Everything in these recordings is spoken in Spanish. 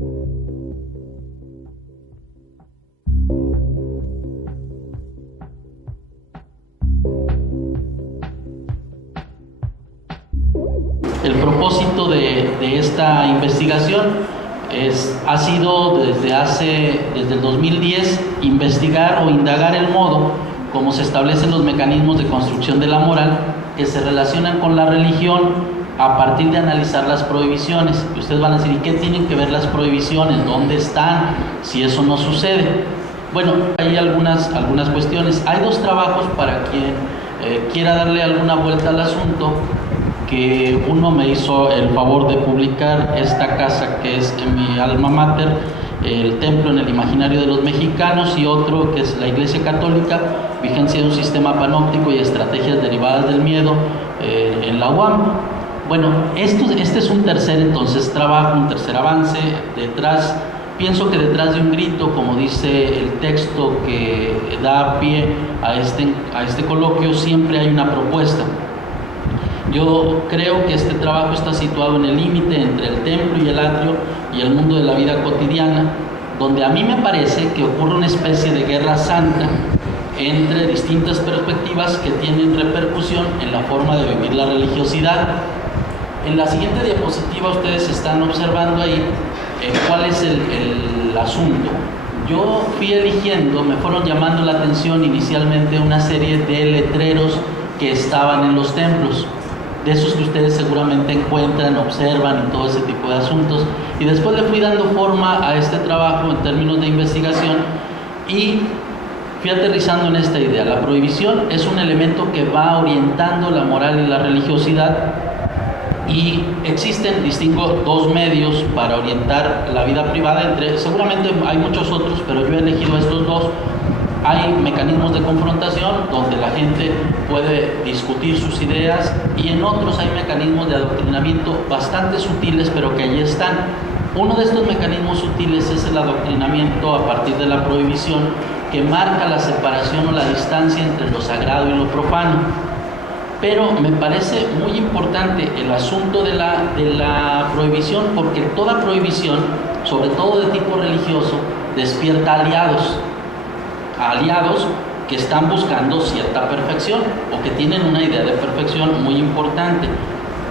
El propósito de esta investigación ha sido desde el 2010 investigar o indagar el modo como se establecen los mecanismos de construcción de la moral que se relacionan con la religión a partir de analizar las prohibiciones. Y ustedes van a decir, ¿y qué tienen que ver las prohibiciones? ¿Dónde están? Si eso no sucede. Bueno, hay algunas cuestiones. Hay dos trabajos para quien quiera darle alguna vuelta al asunto, que uno me hizo el favor de publicar esta casa que es en mi alma mater, el templo en el imaginario de los mexicanos, y otro que es la Iglesia Católica, vigencia de un sistema panóptico y estrategias derivadas del miedo, en la UAM. Bueno, este es un tercer trabajo, un tercer avance. Pienso que detrás de un grito, como dice el texto que da pie a este coloquio, siempre hay una propuesta. Yo creo que este trabajo está situado en el límite entre el templo y el atrio y el mundo de la vida cotidiana, donde a mí me parece que ocurre una especie de guerra santa entre distintas perspectivas que tienen repercusión en la forma de vivir la religiosidad. En la siguiente diapositiva ustedes están observando ahí cuál es el asunto. Yo fui eligiendo, me fueron llamando la atención inicialmente una serie de letreros que estaban en los templos, de esos que ustedes seguramente encuentran, observan y todo ese tipo de asuntos, y después le fui dando forma a este trabajo en términos de investigación y fui aterrizando en esta idea. La prohibición es un elemento que va orientando la moral y la religiosidad, y existen, distingo, dos medios para orientar la vida privada, seguramente hay muchos otros, pero yo he elegido estos dos. Hay mecanismos de confrontación donde la gente puede discutir sus ideas, y en otros hay mecanismos de adoctrinamiento bastante sutiles, pero que allí están. Uno de estos mecanismos sutiles es el adoctrinamiento a partir de la prohibición, que marca la separación o la distancia entre lo sagrado y lo profano. Pero me parece muy importante el asunto de la prohibición, porque toda prohibición, sobre todo de tipo religioso, despierta aliados que están buscando cierta perfección o que tienen una idea de perfección muy importante,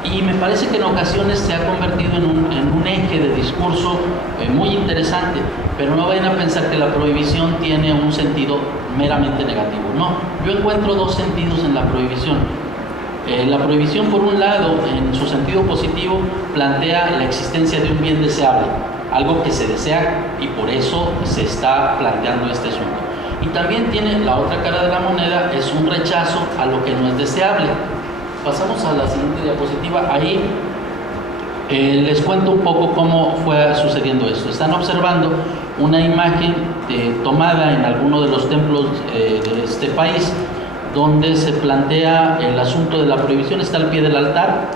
y me parece que en ocasiones se ha convertido en un eje de discurso muy interesante. Pero no vayan a pensar que la prohibición tiene un sentido meramente negativo. No, yo encuentro dos sentidos en la prohibición. La prohibición, por un lado, en su sentido positivo, plantea la existencia de un bien deseable, algo que se desea, y por eso se está planteando este asunto. Y también tiene la otra cara de la moneda, es un rechazo a lo que no es deseable. Pasamos a la siguiente diapositiva. Ahí les cuento un poco cómo fue sucediendo esto. Están observando una imagen tomada en alguno de los templos de este país, donde se plantea el asunto de la prohibición. Está al pie del altar,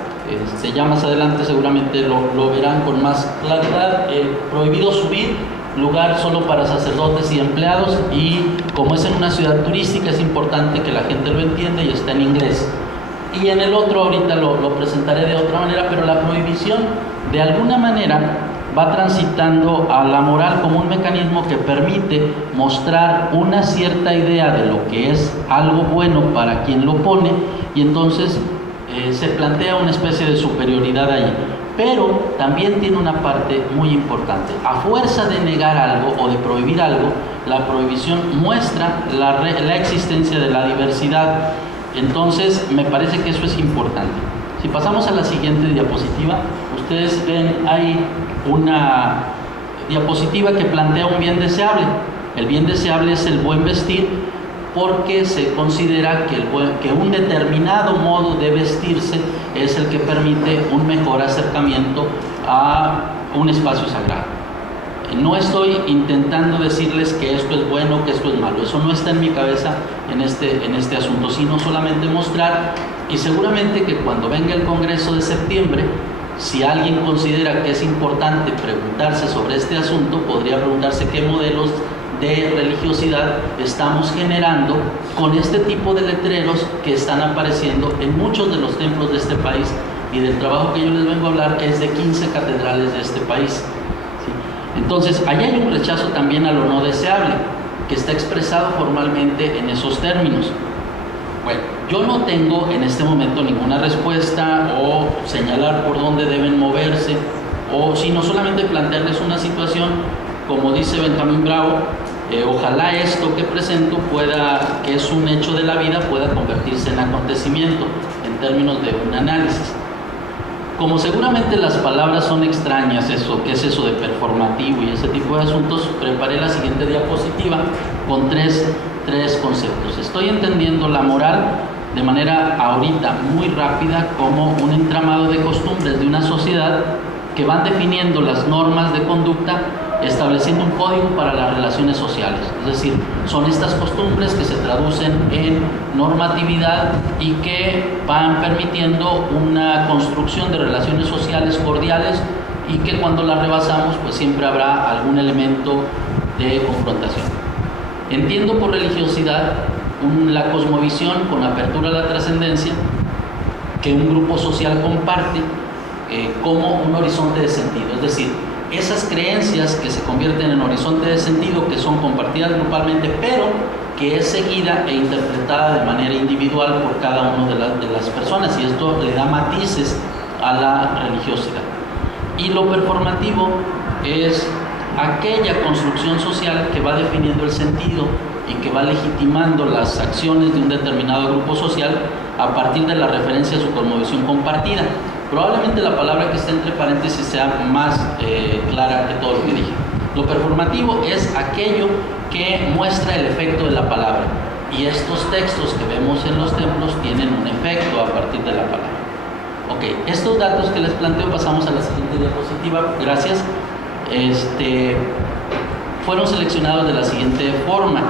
ya más adelante seguramente lo verán con más claridad. Prohibido subir, lugar solo para sacerdotes y empleados, y como es en una ciudad turística es importante que la gente lo entienda, y está en inglés. Y en el otro ahorita lo presentaré de otra manera, pero la prohibición de alguna manera va transitando a la moral como un mecanismo que permite mostrar una cierta idea de lo que es algo bueno para quien lo pone, y entonces se plantea una especie de superioridad ahí. Pero también tiene una parte muy importante. A fuerza de negar algo o de prohibir algo, la prohibición muestra la existencia de la diversidad. Entonces me parece que eso es importante. Si pasamos a la siguiente diapositiva, ustedes ven ahí una diapositiva que plantea un bien deseable. El bien deseable es el buen vestir, porque se considera que un determinado modo de vestirse es el que permite un mejor acercamiento a un espacio sagrado. No estoy intentando decirles que esto es bueno, que esto es malo. Eso no está en mi cabeza en este asunto, sino solamente mostrar, y seguramente que cuando venga el Congreso de septiembre, si alguien considera que es importante preguntarse sobre este asunto, podría preguntarse qué modelos de religiosidad estamos generando con este tipo de letreros que están apareciendo en muchos de los templos de este país, y del trabajo que yo les vengo a hablar es de 15 catedrales de este país. ¿Sí? Entonces, ahí hay un rechazo también a lo no deseable, que está expresado formalmente en esos términos. Bueno, yo no tengo en este momento ninguna respuesta o señalar por dónde deben moverse, o sino solamente plantearles una situación, como dice Benjamín Bravo, ojalá esto que presento pueda, que es un hecho de la vida, pueda convertirse en acontecimiento en términos de un análisis. Como seguramente las palabras son extrañas, ¿qué es eso de performativo y ese tipo de asuntos? Preparé la siguiente diapositiva con tres conceptos. Estoy entendiendo la moral de manera ahorita muy rápida como un entramado de costumbres de una sociedad que van definiendo las normas de conducta, estableciendo un código para las relaciones sociales. Es decir, son estas costumbres que se traducen en normatividad y que van permitiendo una construcción de relaciones sociales cordiales, y que cuando las rebasamos, pues siempre habrá algún elemento de confrontación. Entiendo por religiosidad la cosmovisión con apertura a la trascendencia que un grupo social comparte como un horizonte de sentido, es decir, esas creencias que se convierten en horizonte de sentido, que son compartidas grupalmente, pero que es seguida e interpretada de manera individual por cada una de las personas, y esto le da matices a la religiosidad. Y lo performativo es aquella construcción social que va definiendo el sentido y que va legitimando las acciones de un determinado grupo social a partir de la referencia a su cosmovisión compartida. Probablemente la palabra que está entre paréntesis sea más clara que todo lo que dije. Lo performativo es aquello que muestra el efecto de la palabra, y estos textos que vemos en los templos tienen un efecto a partir de la palabra. Ok, estos datos que les planteo, pasamos a la siguiente diapositiva, gracias. Fueron seleccionados de la siguiente forma.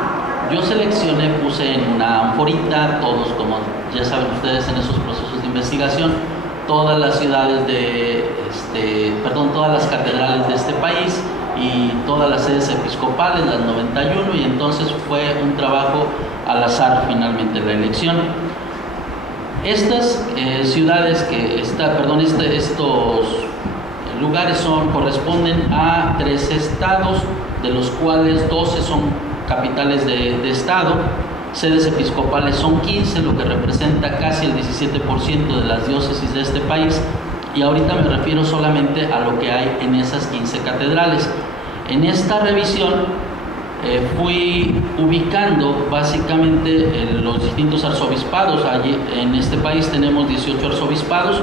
Yo seleccioné, puse en una anforita, todos, como ya saben ustedes en esos procesos de investigación, todas las ciudades todas las catedrales de este país y todas las sedes episcopales, las 91, y entonces fue un trabajo al azar finalmente la elección. Estas ciudades estos lugares corresponden a 13 estados, de los cuales 12 son capitales de estado. Sedes episcopales son 15, lo que representa casi el 17% de las diócesis de este país, y ahorita me refiero solamente a lo que hay en esas 15 catedrales. En esta revisión fui ubicando básicamente los distintos arzobispados. Allí en este país tenemos 18 arzobispados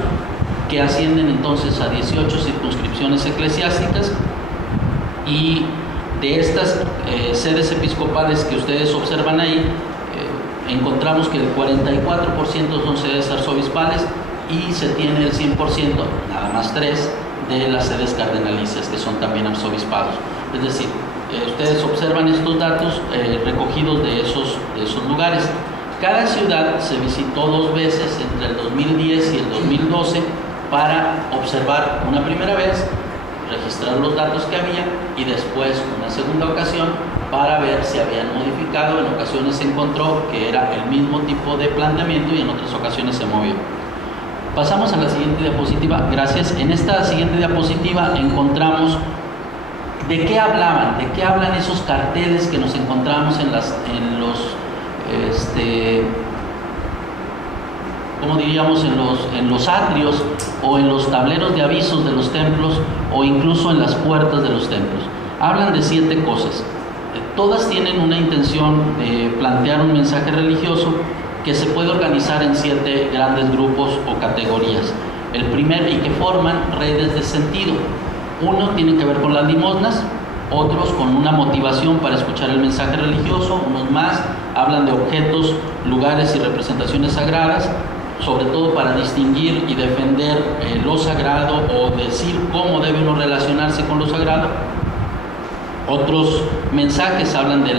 que ascienden entonces a 18 circunscripciones eclesiásticas, y de estas sedes episcopales que ustedes observan ahí, encontramos que el 44% son sedes arzobispales, y se tiene el 100%, nada más 3, de las sedes cardenalicias, que son también arzobispados. Es decir, ustedes observan estos datos recogidos de esos lugares. Cada ciudad se visitó 2 veces entre el 2010 y el 2012 para observar una primera vez, registrar los datos que había, y después una segunda ocasión para ver si habían modificado. En ocasiones se encontró que era el mismo tipo de planteamiento y en otras ocasiones se movió. Pasamos a la siguiente diapositiva, gracias. En esta siguiente diapositiva encontramos de qué hablan esos carteles que nos encontramos en los atrios, o en los tableros de avisos de los templos, o incluso en las puertas de los templos. Hablan de 7 cosas. Todas tienen una intención de plantear un mensaje religioso que se puede organizar en 7 grandes grupos o categorías. El primero, y que forman redes de sentido. Uno tiene que ver con las limosnas, otros con una motivación para escuchar el mensaje religioso, unos más hablan de objetos, lugares y representaciones sagradas, sobre todo para distinguir y defender lo sagrado, o decir cómo debe uno relacionarse con lo sagrado. Otros mensajes hablan de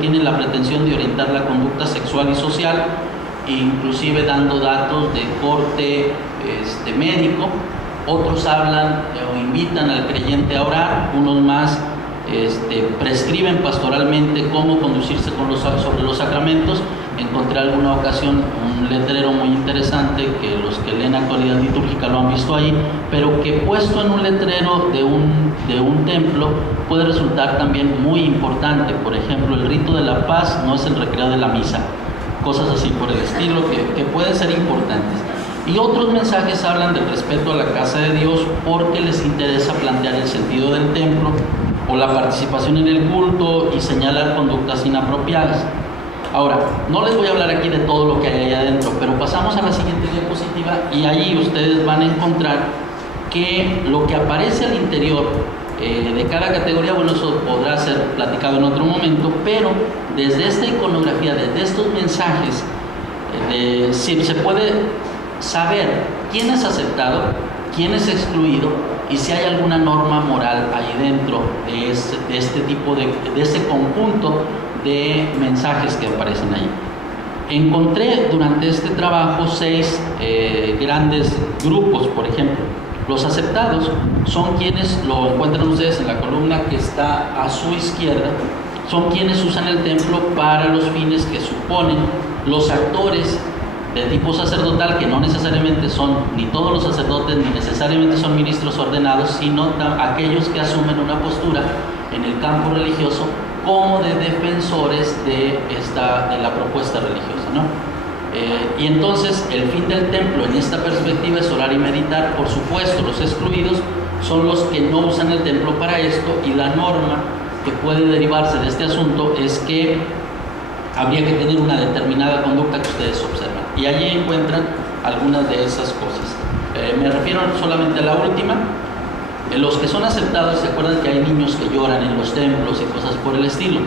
tienen la pretensión de orientar la conducta sexual y social, inclusive dando datos de corte médico. Otros hablan o invitan al creyente a orar. Unos más prescriben pastoralmente cómo conducirse sobre los sacramentos, encontré alguna ocasión un letrero muy interesante que los que leen actualidad litúrgica lo han visto ahí, pero que puesto en un letrero de un templo puede resultar también muy importante. Por ejemplo, el rito de la paz no es el recreo de la misa, cosas así por el estilo que pueden ser importantes. Y otros mensajes hablan del respeto a la casa de Dios porque les interesa plantear el sentido del templo o la participación en el culto y señalar conductas inapropiadas. Ahora, no les voy a hablar aquí de todo lo que hay ahí adentro, pero pasamos a la siguiente diapositiva y ahí ustedes van a encontrar que lo que aparece al interior de cada categoría, bueno, eso podrá ser platicado en otro momento, pero desde esta iconografía, desde estos mensajes, sí, se puede saber quién es aceptado, quién es excluido y si hay alguna norma moral ahí dentro de este tipo de este conjunto de mensajes que aparecen ahí. Encontré durante este trabajo 6 grandes grupos. Por ejemplo, los aceptados son quienes, lo encuentran ustedes en la columna que está a su izquierda, son quienes usan el templo para los fines que suponen. Los actores de tipo sacerdotal, que no necesariamente son ni todos los sacerdotes ni necesariamente son ministros ordenados, sino aquellos que asumen una postura en el campo religioso como de defensores de la propuesta religiosa, ¿no? Y entonces el fin del templo en esta perspectiva es orar y meditar. Por supuesto, los excluidos son los que no usan el templo para esto, y la norma que puede derivarse de este asunto es que habría que tener una determinada conducta que ustedes observan, y allí encuentran algunas de esas cosas. Me refiero solamente a la última. Los que son aceptados, se acuerdan que hay niños que lloran en los templos y cosas por el estilo.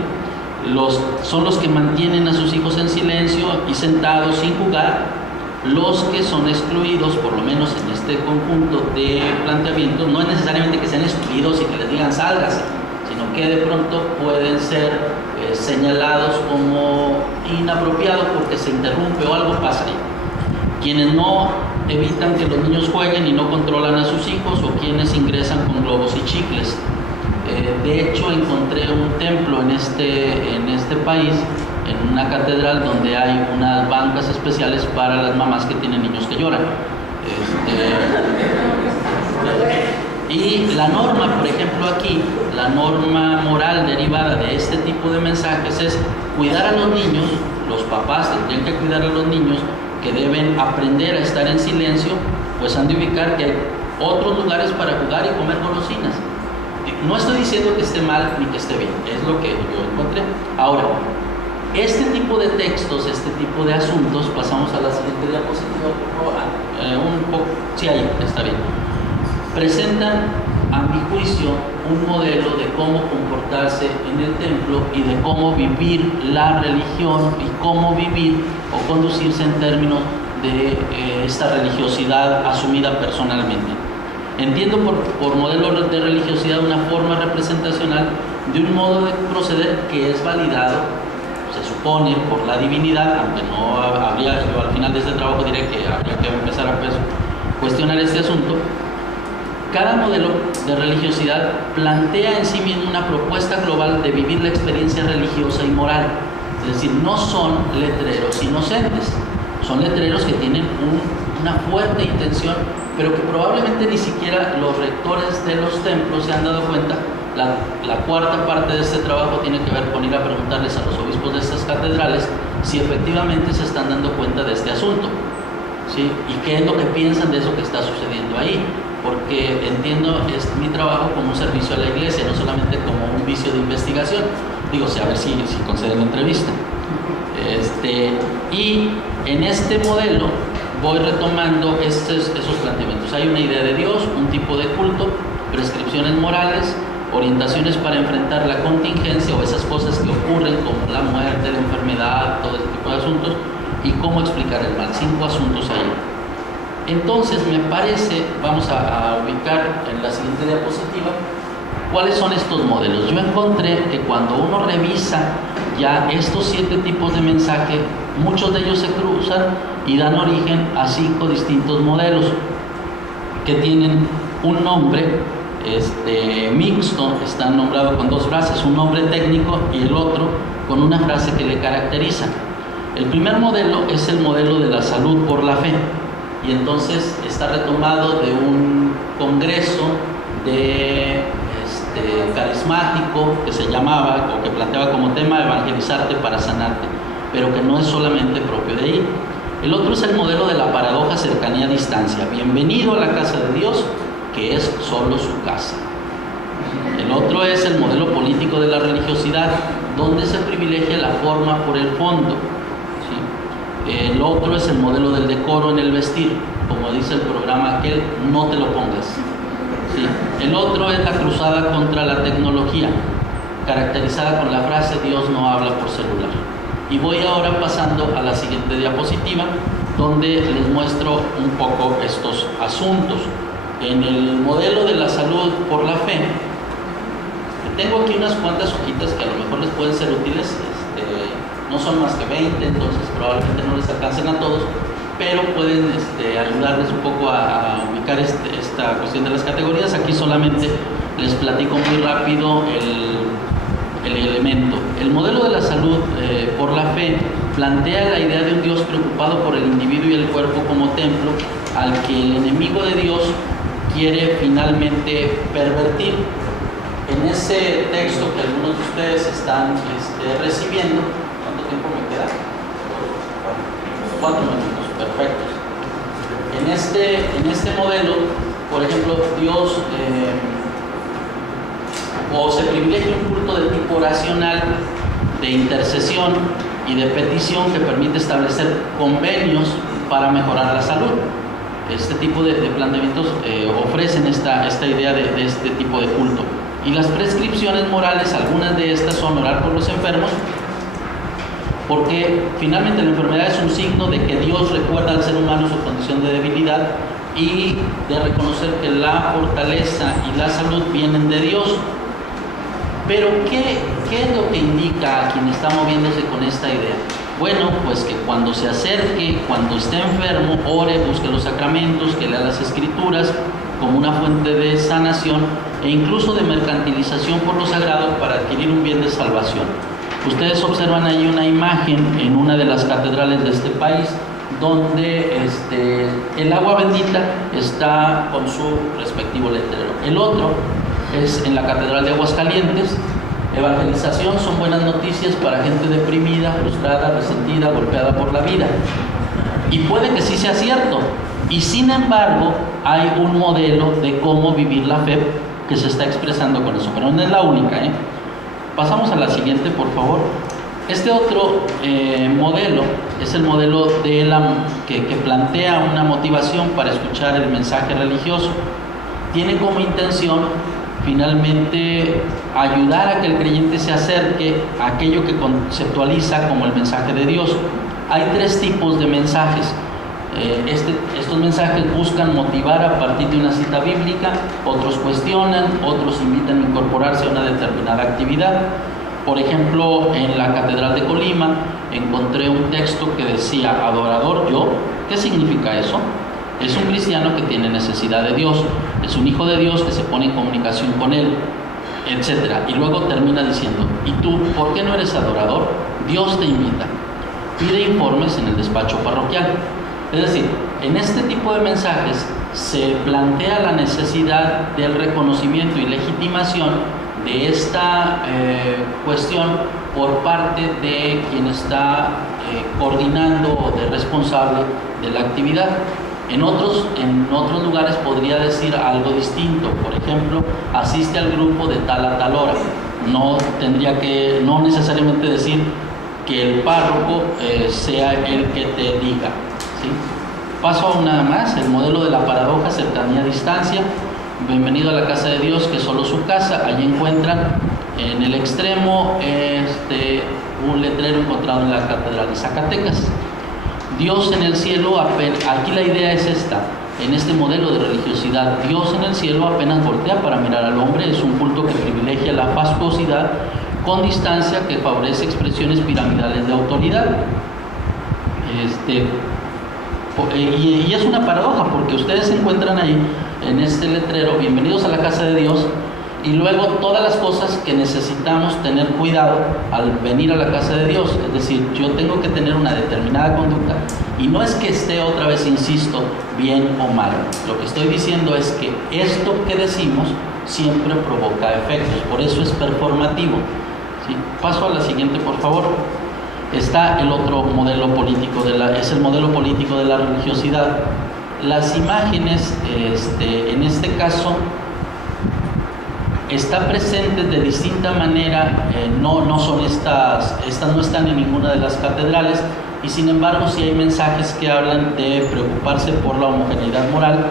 Son los que mantienen a sus hijos en silencio y sentados sin jugar. Los que son excluidos, por lo menos en este conjunto de planteamientos, no es necesariamente que sean excluidos y que les digan sálgase, sino que de pronto pueden ser señalados como inapropiados porque se interrumpe o algo pasa ahí. Quienes no evitan que los niños jueguen y no controlan a sus hijos, o quienes ingresan con globos y chicles. De hecho, encontré un templo en este país, en una catedral, donde hay unas bancas especiales para las mamás que tienen niños que lloran. Y la norma, por ejemplo aquí, la norma moral derivada de este tipo de mensajes es cuidar a los niños. Los papás tendrían que cuidar a los niños, que deben aprender a estar en silencio, pues han de ubicar que hay otros lugares para jugar y comer golosinas. No estoy diciendo que esté mal ni que esté bien, es lo que yo encontré. Ahora, este tipo de textos, este tipo de asuntos, pasamos a la siguiente diapositiva, sí, ahí está bien, presentan, a mi juicio, un modelo de cómo comportarse en el templo y de cómo vivir la religión y cómo vivir o conducirse en términos de esta religiosidad asumida personalmente. Entiendo por modelo de religiosidad una forma representacional de un modo de proceder que es validado, se supone, por la divinidad, aunque no habría, yo al final de este trabajo diré que habría que empezar a cuestionar este asunto. Cada modelo de religiosidad plantea en sí mismo una propuesta global de vivir la experiencia religiosa y moral. Es decir, no son letreros inocentes, son letreros que tienen una fuerte intención, pero que probablemente ni siquiera los rectores de los templos se han dado cuenta. La cuarta parte de este trabajo tiene que ver con ir a preguntarles a los obispos de estas catedrales si efectivamente se están dando cuenta de este asunto, ¿sí? Y qué es lo que piensan de eso que está sucediendo ahí, porque entiendo mi trabajo como un servicio a la iglesia, no solamente como un vicio de investigación. Digo, a ver si conceden la entrevista. Y en este modelo voy retomando esos planteamientos. Hay una idea de Dios, un tipo de culto, prescripciones morales, orientaciones para enfrentar la contingencia o esas cosas que ocurren como la muerte, la enfermedad, todo este tipo de asuntos, y cómo explicar el mal. 5 asuntos ahí. Entonces me parece, vamos a ubicar en la siguiente diapositiva cuáles son estos modelos. Yo encontré que cuando uno revisa ya estos 7 tipos de mensaje, muchos de ellos se cruzan y dan origen a 5 distintos modelos que tienen un nombre mixto. Están nombrados con 2 frases, un nombre técnico y el otro con una frase que le caracteriza. El primer modelo es el modelo de la salud por la fe, y entonces está retomado de un congreso de carismático que se llamaba, o que planteaba como tema, evangelizarte para sanarte, pero que no es solamente propio de ahí. El otro es el modelo de la paradoja cercanía-distancia. Bienvenido a la casa de Dios, que es solo su casa. El otro es el modelo político de la religiosidad, donde se privilegia la forma por el fondo, ¿sí? El otro es el modelo del decoro en el vestir, como dice el programa aquel, no te lo pongas, ¿sí? El otro es la cruzada contra la tecnología, caracterizada con la frase Dios no habla por celular. Y voy ahora pasando a la siguiente diapositiva, donde les muestro un poco estos asuntos. En el modelo de la salud por la fe, tengo aquí unas cuantas hojitas que a lo mejor les pueden ser útiles, no son más que 20, entonces probablemente no les alcancen a todos, pero pueden ayudarles un poco a ubicar esta cuestión de las categorías. Aquí solamente les platico muy rápido el elemento. El modelo de la salud por la fe plantea la idea de un Dios preocupado por el individuo y el cuerpo como templo, al que el enemigo de Dios quiere finalmente pervertir. En ese texto que algunos de ustedes están recibiendo, ¿cuánto tiempo me queda? 4 minutos, perfecto. En este modelo, por ejemplo, Dios o se privilegia un culto de tipo oracional, de intercesión y de petición que permite establecer convenios para mejorar la salud. Este tipo de planteamientos ofrecen esta idea de este tipo de culto. Y las prescripciones morales, algunas de estas son orar por los enfermos, porque finalmente la enfermedad es un signo de que Dios recuerda al ser humano su condición de debilidad y de reconocer que la fortaleza y la salud vienen de Dios. Pero ¿qué es lo que indica a quien está moviéndose con esta idea? Bueno, pues que cuando se acerque, cuando esté enfermo, ore, busque los sacramentos, que lea las escrituras como una fuente de sanación e incluso de mercantilización por lo sagrado para adquirir un bien de salvación. Ustedes observan ahí una imagen en una de las catedrales de este país donde el agua bendita está con su respectivo letrero. El otro es en la Catedral de Aguascalientes. Evangelización son buenas noticias para gente deprimida, frustrada, resentida, golpeada por la vida. Y puede que sí sea cierto. Y sin embargo, hay un modelo de cómo vivir la fe que se está expresando con eso. Pero no es la única, ¿eh? Pasamos a la siguiente, por favor. Este otro modelo es el modelo que plantea una motivación para escuchar el mensaje religioso. Tiene como intención finalmente ayudar a que el creyente se acerque a aquello que conceptualiza como el mensaje de Dios. Hay 3 tipos de mensajes. Estos mensajes buscan motivar a partir de una cita bíblica, otros cuestionan, otros invitan a incorporarse a una determinada actividad. Por ejemplo, en la Catedral de Colima encontré un texto que decía, adorador yo. ¿Qué significa eso? Es un cristiano que tiene necesidad de Dios, es un hijo de Dios que se pone en comunicación con Él, etc. Y luego termina diciendo, ¿y tú por qué no eres adorador? Dios te invita. Pide informes en el despacho parroquial. Es decir, en este tipo de mensajes se plantea la necesidad del reconocimiento y legitimación de esta cuestión por parte de quien está coordinando o de responsable de la actividad. En otros lugares podría decir algo distinto. Por ejemplo, asiste al grupo de tal a tal hora. No necesariamente decir que el párroco sea el que te diga, ¿sí? Paso a una más, el modelo de la paradoja cercanía-distancia. Bienvenido a la casa de Dios, que es solo su casa. Allí encuentran en el extremo un letrero encontrado en la Catedral de Zacatecas. Dios en el cielo, aquí la idea es esta, en este modelo de religiosidad, Dios en el cielo apenas voltea para mirar al hombre. Es un culto que privilegia la fastuosidad con distancia, que favorece expresiones piramidales de autoridad. Y es una paradoja, porque ustedes se encuentran ahí en este letrero, bienvenidos a la casa de Dios, y luego todas las cosas que necesitamos tener cuidado al venir a la casa de Dios. Es decir, yo tengo que tener una determinada conducta, y no es que esté otra vez, insisto, bien o mal. Lo que estoy diciendo es que esto que decimos siempre provoca efectos, por eso es performativo, ¿sí? Paso a la siguiente, por favor. Está el otro modelo político, es el modelo político de la religiosidad. Las imágenes, en este caso, está presente de distinta manera, no son estas no están en ninguna de las catedrales, y sin embargo sí hay mensajes que hablan de preocuparse por la homogeneidad moral,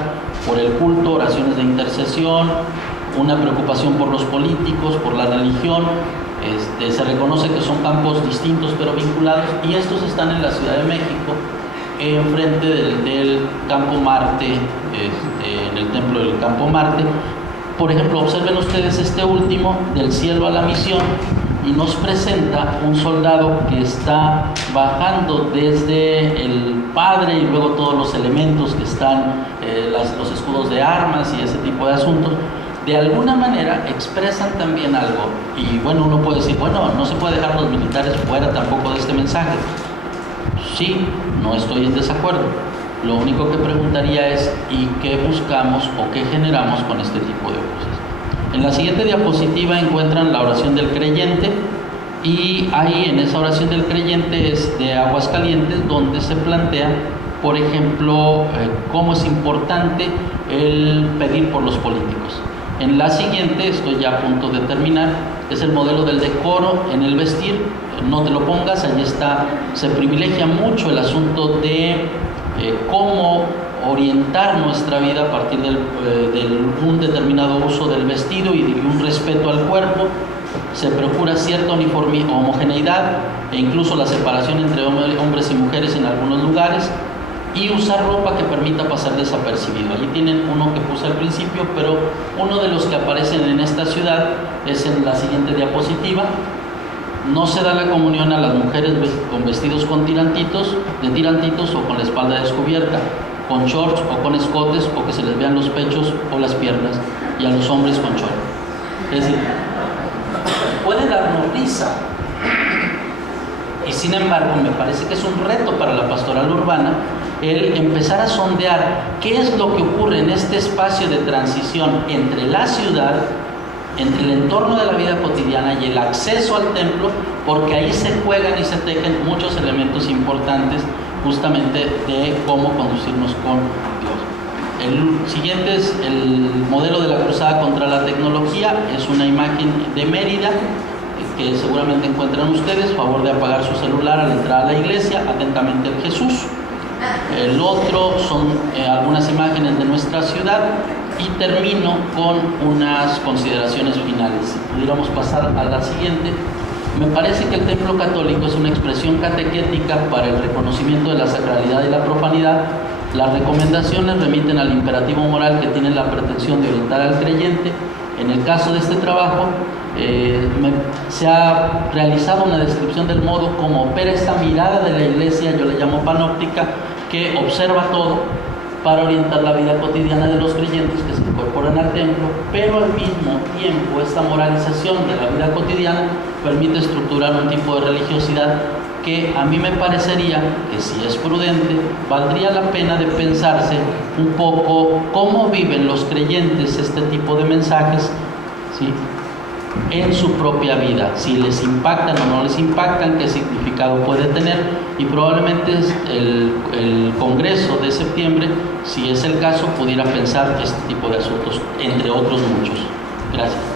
por el culto, oraciones de intercesión, una preocupación por los políticos, por la religión. Se reconoce que son campos distintos pero vinculados, y estos están en la Ciudad de México, enfrente del Campo Marte, en el templo del Campo Marte. Por ejemplo, observen ustedes este último, del cielo a la misión, y nos presenta un soldado que está bajando desde el Padre, y luego todos los elementos que están, los escudos de armas y ese tipo de asuntos. De alguna manera expresan también algo, y bueno, uno puede decir, bueno, no se puede dejar a los militares fuera tampoco de este mensaje. Sí, no estoy en desacuerdo. Lo único que preguntaría es, ¿y qué buscamos o qué generamos con este tipo de cosas? En la siguiente diapositiva encuentran la oración del creyente, y ahí en esa oración del creyente es de Aguascalientes, donde se plantea, por ejemplo, cómo es importante el pedir por los políticos. En la siguiente, estoy ya a punto de terminar, es el modelo del decoro en el vestir. No te lo pongas, allí está, se privilegia mucho el asunto de cómo orientar nuestra vida a partir de un determinado uso del vestido y de un respeto al cuerpo. Se procura cierta homogeneidad e incluso la separación entre hombres y mujeres en algunos lugares, y usar ropa que permita pasar desapercibido. Allí tienen uno que puse al principio, pero uno de los que aparecen en esta ciudad es en la siguiente diapositiva. No se da la comunión a las mujeres con vestidos de tirantitos o con la espalda descubierta, con shorts o con escotes, o que se les vean los pechos o las piernas, y a los hombres con shorts. Es decir, puede darnos risa, y sin embargo me parece que es un reto para la pastoral urbana el empezar a sondear qué es lo que ocurre en este espacio de transición entre la ciudad, entre el entorno de la vida cotidiana y el acceso al templo, porque ahí se juegan y se tejen muchos elementos importantes justamente de cómo conducirnos con Dios. El siguiente es el modelo de la cruzada contra la tecnología. Es una imagen de Mérida que seguramente encuentran ustedes. Favor de apagar su celular al entrar a la iglesia. Atentamente, el Jesús. El otro son algunas imágenes de nuestra ciudad, y termino con unas consideraciones finales. Si pudiéramos pasar a la siguiente. Me parece que el templo católico es una expresión catequética para el reconocimiento de la sacralidad y la profanidad. Las recomendaciones remiten al imperativo moral que tiene la pretensión de orientar al creyente. En el caso de este trabajo, se ha realizado una descripción del modo como opera esta mirada de la iglesia, yo le llamo panóptica, que observa todo para orientar la vida cotidiana de los creyentes que se incorporan al templo, pero al mismo tiempo esta moralización de la vida cotidiana permite estructurar un tipo de religiosidad que a mí me parecería que, si es prudente, valdría la pena de pensarse un poco cómo viven los creyentes este tipo de mensajes, ¿sí?, en su propia vida, si les impactan o no les impactan, qué significado puede tener, y probablemente el Congreso de septiembre, si es el caso, pudiera pensar este tipo de asuntos, entre otros muchos. Gracias.